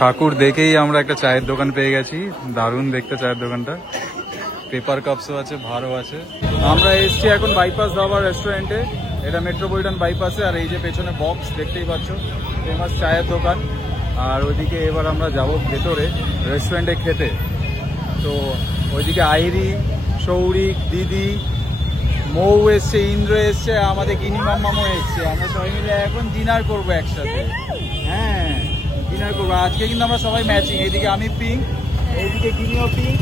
ঠাকুর দেখেই আমরা একটা চায়ের দোকান পেয়ে গেছি, দারুণ দেখতে চায়ের দোকানটা। পেপার কাপসও আছে, ভারও আছে। আমরা এসছি এখন বাইপাস ধাবা রেস্টুরেন্টে, এটা মেট্রোপলিটন বাইপাসে। আর এই যে পেছনে বক্স দেখতেই পাচ্ছ, ফেমাস চায়ের দোকান। আর ওইদিকে এবার আমরা যাব ভেতরে রেস্টুরেন্টে খেতে। তো ওইদিকে আইরি, সৌরিক, দিদি, মৌ এসছে, ইন্দ্র এসছে, আমাদের গিনি মাম্মামও এসছে। আমরা সবাই মিলে এখন ডিনার করবো একসাথে। হ্যাঁ, ডিনার করবো আজকে। কিন্তু আমরা সবাই ম্যাচিং, এইদিকে আমি পিঙ্ক, এইদিকে গিনিও পিঙ্ক,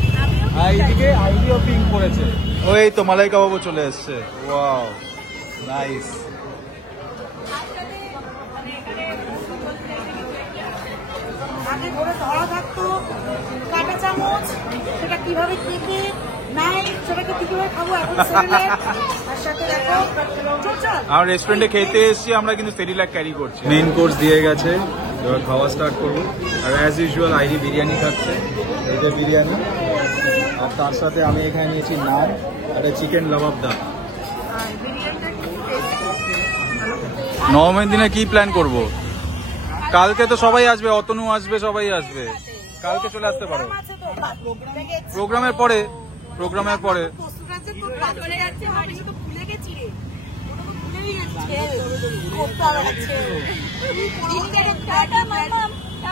আর এইদিকে আইরিও পিঙ্ক পড়েছে। ওই তো মালাই কাবাবও চলে এসছে। Wow, nice. আগে করে ধরা থাকতো কাঁটা চামচ, সেটা কিভাবে কেটে নাই সেটাকে কিভাবে খাবো, এখন সেরিল্যাক তার সাথে দেখো। আমরা রেস্টুরেন্টে খেতে এসেছি, আমরা কিন্তু সেরিল্যাক ক্যারি করছি। মেইন কোর্স দিয়ে গেছে, এবার খাওয়া স্টার্ট করবো। আর অ্যাজ ইউজুয়াল আইরি বিরিয়ানি খাচ্ছে, এই যে বিরিয়ানি। আর তার সাথে আমি এখানে নিয়েছি নান, একটা চিকেন লাবাবদা। নবমীর দিনে কি প্ল্যান করব? কালকে তো সবাই আসবে, অতনু আসবে, সবাই আসবে। কালকে চলে আসতে পারো প্রোগ্রামের পরে। প্রোগ্রামের পরে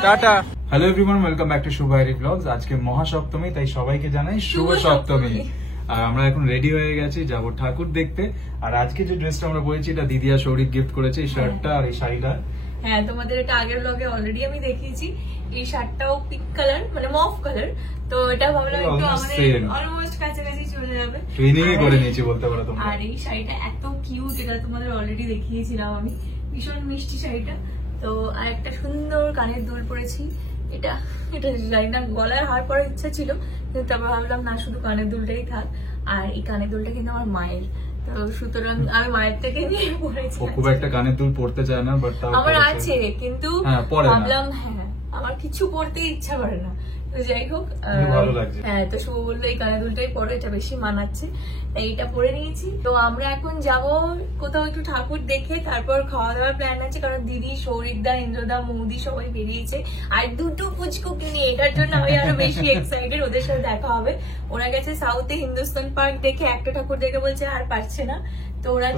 tata. Hello everyone, welcome back to Shubho আইরি ব্লগস। আজকে মহাসপ্তমী, তাই সবাইকে জানাই শুভ সপ্তমী। আর আমরা এখন রেডি হয়ে গেছি, যাব ঠাকুর দেখতে। আর আজকে যে ড্রেসটা আমরা পরেছি, এটা দিদি আর সৌরিক গিফট করেছে, এই শার্টটা আর এই শাড়িটা। হ্যাঁ, তোমাদের এটা আগের ব্লগে অলরেডি আমি দেখিয়েছি। এই শার্টটাও পিঙ্ক কালার, মানে মফ কালার। তো এটা ভাবলাম একটু আমাদের অলমোস্ট কাছাকাছি চলে যাবে, টুইনিং করে নিয়েছি বলতে পারো তোমরা। আর এই শাড়িটা এত কিউট, এটা তোমাদের অলরেডি দেখিয়েছিলাম আমি। ভীষণ মিষ্টি শাড়িটা। তো আর একটা সুন্দর কানের দুল পরেছি। এটা জানি না, গলায় হার পরার ইচ্ছা ছিল, কিন্তু তারপর ভাবলাম না, শুধু কানের দুলটাই থাক। আর এই কানের দুলটা কিন্তু আমার মায়ের, তো সুতরাং আমি মায়ের থেকে নিয়ে পড়েছি। খুব একটা কানের দুল পড়তে চায় না, বাট আমার আছে, কিন্তু ভাবলাম হ্যাঁ আমার কিছু পড়তে ইচ্ছা করে না। তো যাই হোক, ভালো লাগছে। হ্যাঁ, তো শুভ বললো এই কানের দুলটাই পরো, এটা বেশি মানাচ্ছে, এইটা পরে নিয়েছি। তো আমরা এখন যাব কোথাও একটু ঠাকুর দেখে, তারপর খাওয়া দাওয়ার প্ল্যান আছে, কারণ দিদি, সৌরিকদা, ইন্দ্রদা, মৌদি সবাই বেরিয়েছে। আর দুটো ফুচকু কিনে, এটার জন্য আমি আরো বেশি এক্সাইটেড, ওদের সাথে দেখা হবে। ওরা গেছে সাউথে হিন্দুস্তান পার্ক দেখে, একটা ঠাকুর দেখে বলছে আর পারছে না, তো ওরা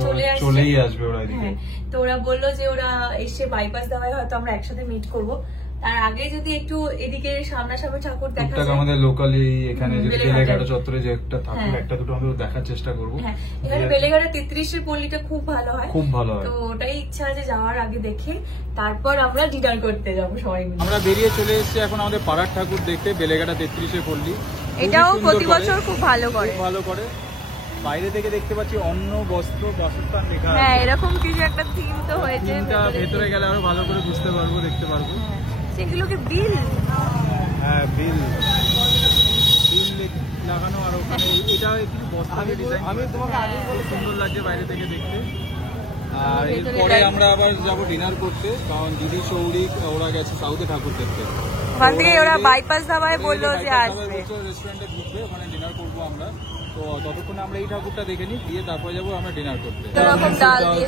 চলেই আসবে। হ্যাঁ, তো ওরা বললো যে ওরা এসে বাইপাস ধাবায় হয়তো আমরা একসাথে মিট করবো। তার আগে যদি একটু এদিকে সামনাসামনি ঠাকুর দেখা যায়, আমাদের লোকালি এখানে বেলেঘাটা চত্বরে যে একটা ঠাকুর, একটা দুটো আমরা দেখার চেষ্টা করবো। হ্যাঁ, এখানে বেলেঘাটা 33-এর পল্লীটা খুব ভালো হয়, খুব ভালো হয়। তো ওটাই ইচ্ছা আছে যাওয়ার আগে দেখে, তারপর আমরা ডিনার করতে যাবো সবাই মিলে। আমরা বেরিয়ে চলে এসেছি এখন আমাদের পাড়ার ঠাকুর দেখতে, বেলেঘাটা 33-এর পল্লী। এটাও প্রতি বছর খুব ভালো করে। বাইরে থেকে দেখতে পাচ্ছি অন্ন বস্ত্র বাসস্থান লেখা। হ্যাঁ, এরকম কিছু একটা থিম তো হয়েছে, ভেতরে গেলে আরো ভালো করে বুঝতে পারবো, দেখতে পারবো। সেগুলোকে বিল, হ্যাঁ বিল লাগানো। আর ওখানে এটা একটু বস্ত্রের ডিজাইন, আমি তোমাকে আগে বলে সুন্দর লাগছে বাইরে থেকে দেখতে। আর এরপরে আমরা আবার যাবো ডিনার করতে, কারণ দিদি, সৌরিক ওরা গেছে সাউথে ঠাকুর দেখতে। ওখান থেকে ওরা বাইপাস ধাবায় বললো যে আসবে, রেস্টুরেন্টে ঢুকবে, ওখানে ডিনার করবো আমরা। তো ততক্ষণে আমরা এই ঠাকুরটা দেখে নিই, দিয়ে তারপরে যাবো আমরা ডিনার করতে।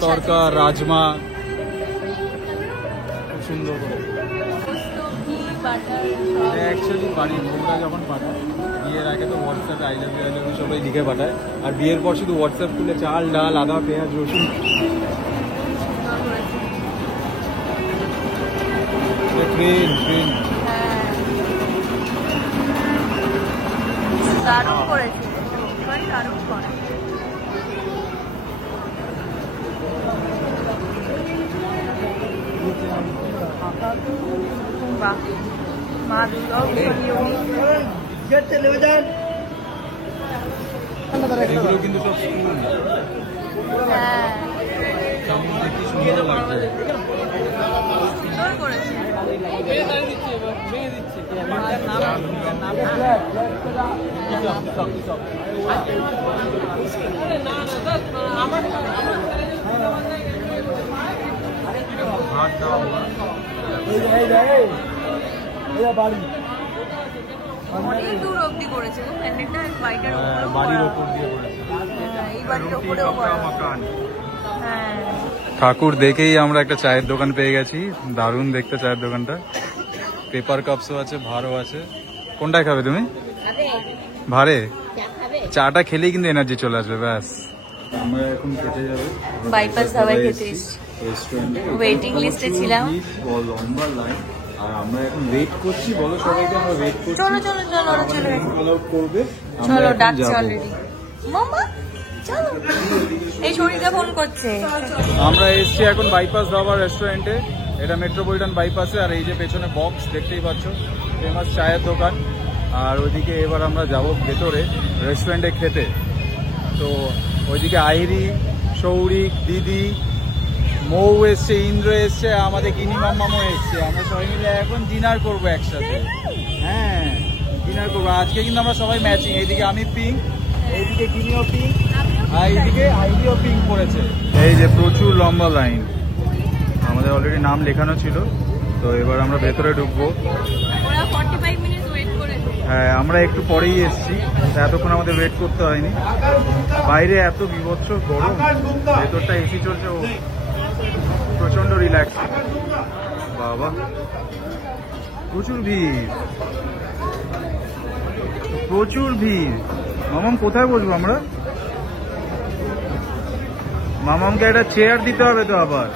তরকা, রাজমা, খুব সুন্দর করে। অ্যাকচুয়ালি বাড়ির বউরা যখন পাঠায়, বিয়ের আগে তো হোয়াটসঅ্যাপে আই লাভ ইউ সবাই লিখে পাঠায়, আর বিয়ের পর শুধু হোয়াটসঅ্যাপ খুলে চাল, ডাল, আদা, পেঁয়াজ, রসুন। ট্রেন দারুণ করেছে, দারুণ করে। বাহ, মা দুর্গাও এগুলো কিন্তু সব স্কুল। হ্যাঁ, কি সুন্দর লাগছে, সুন্দর করেছে। অনেক দূর অব্দি করেছে প্যান্ডেলটা, বাড়ির উপর দিয়ে করেছে। এই বাড়ির উপরেও করা। হ্যাঁ, ঠাকুর দেখেই আমরা একটা চায়ের দোকান পেয়ে গেছি, দারুণ দেখতে চায়ের দোকানটা। পেপার কাপসও আছে, ভারও আছে। কোনটায় খাবে তুমি? ভারে। চাটা খেলেই কিন্তু এনার্জি চলে আসবে। ব্যাস, আমরা এখন খেতে যাবো বাইপাস ধাবায় খেতে এসেছি। রেস্টুরেন্টে। ওয়েটিং লিস্টে ছিলাম। লম্বা লাইন, আর আমরা এখন ওয়েট করছি। বলো সবাইকে আমরা ওয়েট করছি। চলো চলো চলো ওরা চলে গেছে। ফলো করবে। চলো ডাকছে অলরেডি। মামা চলো, এই শরীরটা ফোন করছে। আমরা এসছি এখন বাইপাস ধাবা রেস্টুরেন্টে। এটা মেট্রোপলিটন বাইপাসে। আর এই যে পেছনে বক্স দেখতেই পাচ্ছ, ফেমাস চায়ের দোকান। আর ওইদিকে এবার আমরা যাব ভেতরে রেস্টুরেন্টে খেতে। তো ওইদিকে আইরি, সৌরিক, দিদি, মৌ এসছে, ইন্দ্র এসছে, আমাদের কিনি মাম্মামও এসছে। আমরা সবাই মিলে এখন ডিনার করবো একসাথে। হ্যাঁ, ডিনার করবো আজকে। কিন্তু আমরা সবাই ম্যাচিং। এইদিকে আমি পিঙ্ক, এইদিকে কিনিও পিঙ্ক, আর এইদিকে আইরিও পিঙ্ক পড়েছে। এই যে প্রচুর লম্বা লাইন। আমাদের অলরেডি নাম লেখানো ছিল। তো এবার আমরা ভেতরে ঢুকবো। ওরা 45 মিনিট ওয়েট করেছে। হ্যাঁ, আমরা একটু পরেই এসেছি, এতক্ষণ আমাদের ওয়েট করতে হয়নি। বাইরে এত বিভৎস গরম, ভেতরটা এসি চলছে, ও প্রচন্ড রিল্যাক্স। বাবা, প্রচুর ভিড়, প্রচুর ভিড়। মামাম কোথায় বসবো আমরা? মামামকে একটা চেয়ার দিতে হবে তো আবার।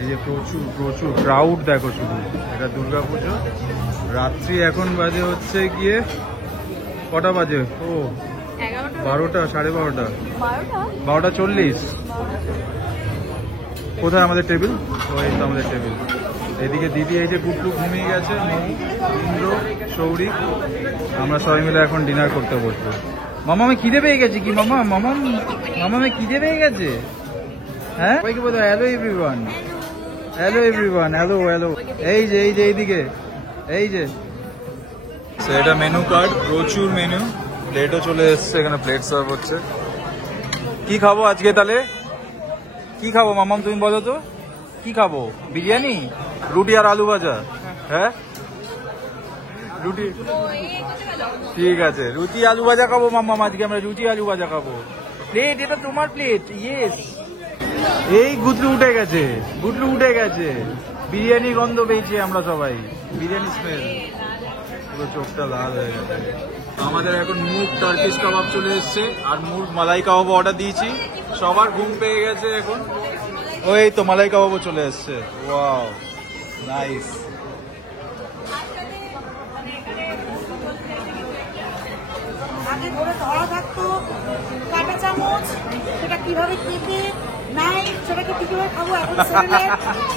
এই যে প্রচুর প্রচুর ক্রাউড দেখো শুধু। এটা দুর্গাপুজো রাত্রি। এখন বাজে হচ্ছে গিয়ে কটা বাজে? ও 12টা, 12:30, 12:40। কোথায় আমাদের টেবিল? ওই তো আমাদের টেবিল। এদিকে দিদি, এই যে গুট্টু ঘুমিয়ে গেছে, ইন্দ্র, সৌরিক। আমরা সবাই মিলে এখন ডিনার করতে বসবো। মামামে খিদে পেয়ে গেছে কি? মামামে খিদে পেয়ে গেছে। হ্যাঁ, সবাইকে বলো hello everyone, hello everyone, hello hello. এই যে এইদিকে, এই যে এটা মেনু কার্ড, প্রচুর মেনু। প্লেটও চলে এসছে, এখানে প্লেট সার্ভ হচ্ছে। কি খাবো আজকে তাহলে? কি খাবো মামাম, তুমি বলো তো কি খাবো? বিরিয়ানি, রুটি আর আলু ভাজা? হ্যাঁ, রুটি, ঠিক আছে, রুটি আলু ভাজা খাবো মামাম। আজকে আমরা রুটি আলু ভাজা খাবো। প্লেট, এটা তোমার প্লেট। ইয়েস। এই গুটলু উঠে গেছে, গুটলু উঠে গেছে। বিরিয়ানি গন্ধ পেয়েছি আমরা সবাই, বিরিয়ানি স্মেল। পুরো চোখটা লাল হয়ে গেছে। আমাদের এখন মুগ টার্কিশ কাবাব চলে এসছে, আর মুগ মালাই কাবাব অর্ডার দিয়েছি। সবার ঘুম পেয়ে গেছে এখন। ওই তো মালাই কাবাবও চলে এসছে। Wow, nice. আগে ধরে ধরা থাকতো কাঁটা চামচ, সেটা কিভাবে কেটে নাই, সেটাকে কিভাবে খাবো এখন সেরেলাক।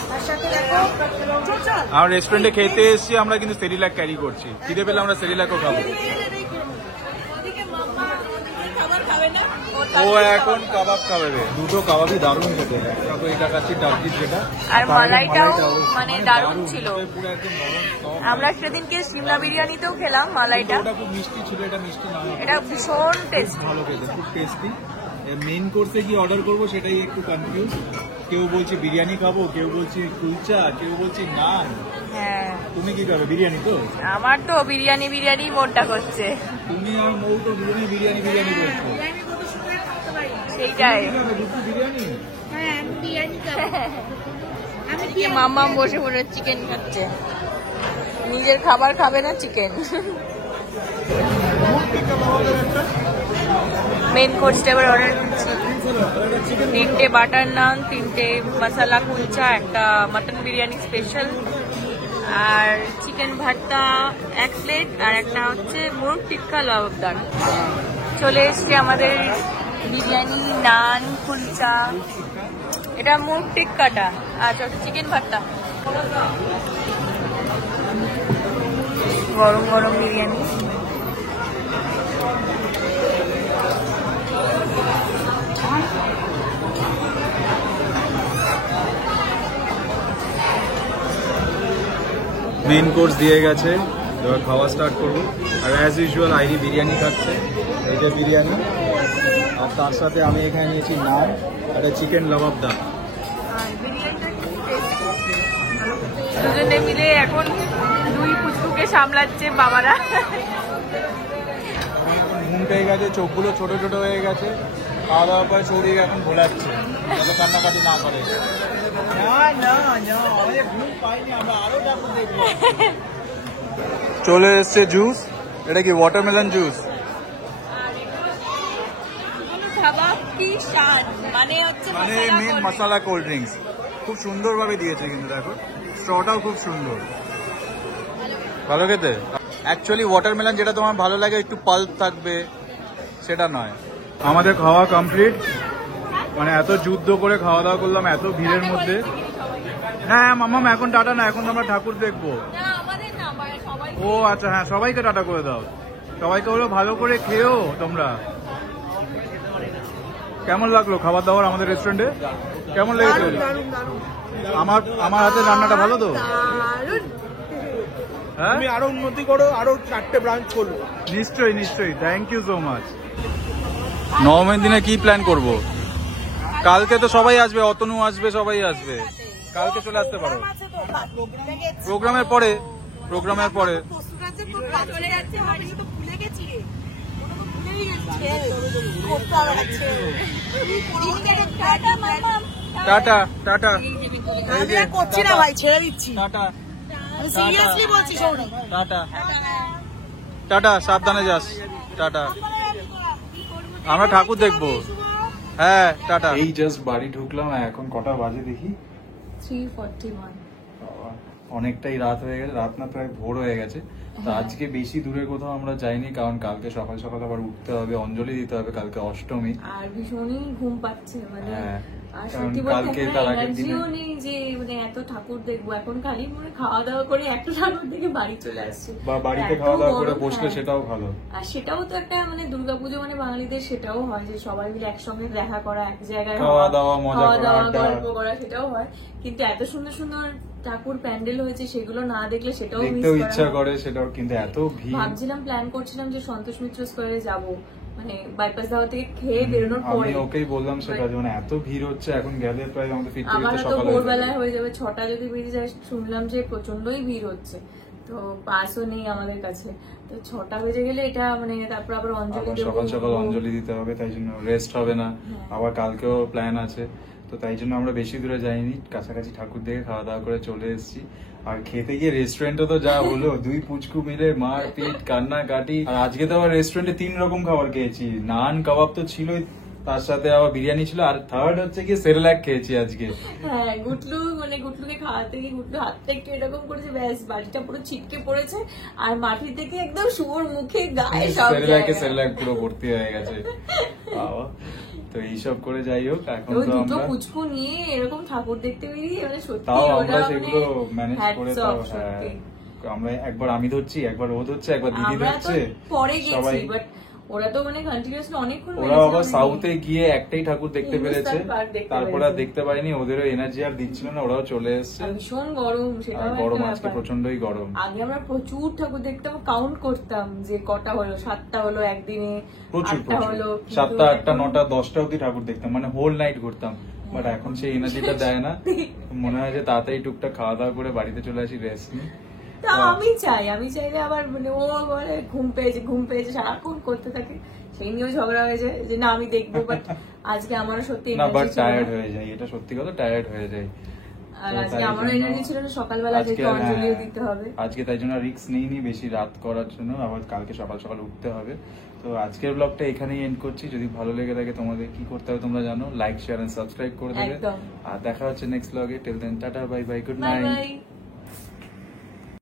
তার সাথে দেখো চল। আমরা রেস্টুরেন্টে খেতে এসেছি, আমরা কিন্তু সেরিলাক ক্যারি করছি। খিদে পেলে আমরা সেরিলাকও খাবো। ও এখন কাবাব খাবে। দুটো কাবাবই দারুণ খেতে। এটা খাচ্ছি টার্কিশ, যেটা আর মালাইটাও মানে দারুণ ছিল। আমরা সেদিনকে সিমলা বিরিয়ানিতেও খেলাম মালাইটা, ওটা খুব মিষ্টি ছিল, এটা মিষ্টি না। এটা ভীষণ টেস্টি, ভালো খেতে, খুব টেস্টি। মেইন কোর্সে কি অর্ডার করবো সেটাই একটু কনফিউজ। কেউ বলছে বিরিয়ানি খাবো, কেউ বলছে কুলচা, কেউ বলছে নান। হ্যাঁ, তুমি কি খাবে? বিরিয়ানি তো? আমার তো বিরিয়ানি বিরিয়ানি মনটা করছে। তুমি আর মৌ তো বিরিয়ানি করছো। সেইটাই। বিরিয়ানি, হ্যাঁ আমি বিরিয়ানি খাবো। আমি কি মামা বসে বসে চিকেন খাচ্ছে। নিজের খাবার খাবে না, চিকেন। মেন কোর্সটা এবার অর্ডার করছি। 3টে বাটার নান, 3টে মশলা কুলচা, একটা মটন বিরিয়ানি স্পেশাল, আর চিকেন ভর্তা 1 প্লেট, আর একটা হচ্ছে মুরগ টিক্কা লবদার। চলে এসছে আমাদের বিরিয়ানি, নান, কুলচা। এটা মুরগ টিক্কাটা, আচ্ছা চিকেন ভর্তা। গরম গরম বিরিয়ানি। মেইন কোর্স দিয়ে গেছে, এবার খাওয়া স্টার্ট করবো। আর অ্যাজ ইউজুয়াল আইরি বিরিয়ানি খাচ্ছে। এই যে বিরিয়ানি, আর তার সাথে আমি এখানে নিয়েছি নান, একটা চিকেন লবাবদা। দুজনে মিলে এখন 2 পুচকুকে সামলাচ্ছে বাবারা। ঘুম পেয়ে গেছে, চোখগুলো ছোট ছোট হয়ে গেছে। খাওয়া দাওয়ার পরে শরীর এখন ভোলাচ্ছে, যত কান্নাকাটি না করে। চলে এসছে জুস, এটা কি ওয়াটারমেলন জুস? মানে মেন মশলা কোল্ড ড্রিঙ্কস খুব সুন্দর ভাবে দিয়েছে, কিন্তু দেখো স্ট্রটাও খুব সুন্দর, ভালো খেতে। অ্যাকচুয়ালি ওয়াটারমেলন যেটা তোমার ভালো লাগে একটু পাল্প থাকবে, সেটা নয়। আমাদের খাওয়া কমপ্লিট, মানে এত যুদ্ধ করে খাওয়া দাওয়া করলাম এত ভিড়ের মধ্যে। না মামাম এখন টাটা না, এখন আমরা ঠাকুর দেখবো। ও আচ্ছা, হ্যাঁ সবাইকে টাটা করে দাও, সবাইকে হলো ভালো করে খেয়েও তোমরা। কেমন লাগলো খাবার দাবার আমাদের রেস্টুরেন্টে? কেমন লেগেছে? আমার হাতে রান্নাটা ভালো তো? হ্যাঁ, তুমি আরো উন্নতি করো, আরো 4টে ব্রাঞ্চ করো। নিশ্চয়ই নিশ্চয়ই, থ্যাংক ইউ সো মাচ। নবমীর দিনে কি প্ল্যান করব? কালকে তো সবাই আসবে, অতনু আসবে, সবাই আসবে, কালকে চলে আসতে পারো। প্রোগ্রামের পরে, প্রোগ্রামের পরে। টাটা টাটা করছি না ভাই, ছেড়ে দিচ্ছি। টাটা আমি সিরিয়াসলি বলছি সৌরি। টাটা টাটা, সাবধানে যাস। টাটা, আমরা ঠাকুর দেখবো। হ্যাঁ টাটা। এই জাস্ট বাড়ি ঢুকলাম, এখন কটা বাজে দেখি? 3:41। অনেকটাই রাত হয়ে গেছে, রাত না প্রায় ভোর হয়ে গেছে। তো আজকে বেশি দূরে কোথাও আমরা যাইনি, কারণ কালকে সকাল সকাল আবার উঠতে হবে, অঞ্জলি দিতে হবে, কালকে অষ্টমী। আর ভীষণই ঘুম পাচ্ছে, মানে হ্যাঁ, আর কারণ সত্যি বলতে কালকে একটা তার আগের দিনে এনার্জিও নেই যে মানে এত ঠাকুর দেখবো। এখন খালি মনে খাওয়া দাওয়া করে একটা ঠাকুর দেখে বাড়ি চলে আসছে, বা বাড়িতে এত খাওয়া দাওয়া করে গরম, বসলে হ্যাঁ। সেটাও ভালো। আর সেটাও তো একটা মানে দুর্গাপুজো মানে বাঙালিদের সেটাও হয় যে সবাই মিলে একসঙ্গে দেখা করা, এক জায়গায় খাওয়া দাওয়া, মজা খাওয়া করা, দাওয়া, আড্ডা। গল্প করা, সেটাও হয়। কিন্তু এত সুন্দর সুন্দর ঠাকুর প্যান্ডেল হয়েছে, সেগুলো না দেখলে সেটাও মিস দেখতেও করা ইচ্ছা হয়। করে, সেটাও কিন্তু এত ভিড়। ভাবছিলাম, প্ল্যান করছিলাম যে সন্তোষ মিত্র স্কোয়ারে যাবো, মানে বাইপাস ধাবা থেকে খেয়ে বেরোনোর পরে। আমি ওকেই বললাম সেটা, যে মানে এত ভিড় হচ্ছে, এখন গেলে প্রায় আমাদের ফিরতে আমার ফিরতে তো সকাল হয়ে ভোরবেলায় যাবে। হয়ে যাবে, 6টা যদি বেরিয়ে যায়। শুনলাম যে প্রচন্ডই ভিড় হচ্ছে, তো পাসও নেই আমাদের কাছে। তো 6টা বেজে গেলে এটা মানে তারপর আবার অঞ্জলি আবার দেবো। সকাল সকাল অঞ্জলি দিতে হবে, তাই জন্য রেস্ট হবে না। আবার কালকেও প্ল্যান আছে, তো তাই জন্য আমরা বেশি দূরে যাইনি, কাছাকাছি ঠাকুর দেখে খাওয়া দাওয়া করে চলে এসেছি। আর খেতে গিয়ে রেস্টুরেন্টে তো যা হলো, 2 পুচকু মিলে মারপিট, কান্নাকাটি। আর আজকে তো আবার রেস্টুরেন্টে 3 রকম খাবার খেয়েছি, নান কাবাব তো ছিলই, তার সাথে আবার বিরিয়ানি ছিল, আর থার্ড হচ্ছে কি সেরেলাক খেয়েছি আজকে। হ্যাঁ, গুটলুকে খাওয়াতে গিয়ে গুটলু হাতটা একটু এরকম করেছে, ব্যাস বাড়িটা পুরো ছিটকে পড়েছে। আর মাটি থেকে একদম শুয়োর মুখে গায়ে সব সেরেলাক পুরো ভর্তি হয়ে গেছে। বাবা, তো এইসব করে যাই হোক, এখন তো দুটো আমরা পুচকু নিয়ে এরকম ঠাকুর দেখতে বেরিয়ে মানে সত্যি তাও ওটা আমরা মানে সেগুলো ম্যানেজ করে, hats তাও off, হ্যাঁ, সত্যি। আমরা একবার আমি ধরছি, একবার ও ধরছে, একবার দিদি আমরা তো ধরছে, পরে গেছি, সবাই। বাট ওরা তো মানে কন্টিনিউয়াসলি অনেকক্ষণ ওরা বেরিয়েছিল, আবার মানে সাউথে গিয়ে একটাই ঠাকুর দেখতে পেরেছে, হিন্দুস্তান পার্ক দেখতে তারপরে আর পেরেছে। দেখতে পারিনি, ওদেরও এনার্জি আর দিচ্ছিল না, ওরাও চলে এসছে। আর ভীষণ গরম, আর সেটাও গরম, একটা আজকে ব্যাপার। প্রচন্ডই গরম। আগে আমরা প্রচুর ঠাকুর দেখতাম, কাউন্ট করতাম যে কটা হলো, 7টা হলো একদিনে, প্রচুর 8টা প্রচুর, হলো, 7টা 8টা 9টা 10টা অব্দি ঠাকুর দেখতাম, মানে হোল নাইট ঘুরতাম। বাট এখন সেই এনার্জিটা দেয় না, মনে হয় যে তাড়াতাড়ি টুকটাক খাওয়া দাওয়া করে বাড়িতে চলে আসি, রেস্ট নিই। তা আমি চাইলে আবার মানে ও বলে ঘুম পেয়েছে সারাক্ষণ করতে থাকে, সেই নিয়েও ঝগড়া হয়ে যায় যে না আমি দেখবো। বাট আজকে আমারও সত্যি না, বাট এনার্জি ছিল টায়ার্ড না। হয়ে যায়, এটা সত্যি কথা, টায়ার্ড হয়ে যায়। আর তো আজকে তাই আমারও জন্য এনার্জি ছিল না, সকালবেলা আজকে যেহেতু অঞ্জলিও হ্যাঁ, দিতে হবে। আজকে তাই জন্য রিস্ক নিইনি বেশি রাত করার জন্য, আবার কালকে সকাল সকাল উঠতে হবে। তো আজকের ব্লগটা এখানেই এন্ড করছি। যদি ভালো লেগে থাকে তোমাদের কি করতে হবে তোমরা জানো, লাইক শেয়ার এন্ড সাবস্ক্রাইব করে দেবে। একদম। আর দেখা হচ্ছে নেক্সট ব্লগে। Till then tata, bye bye, good bye night. By.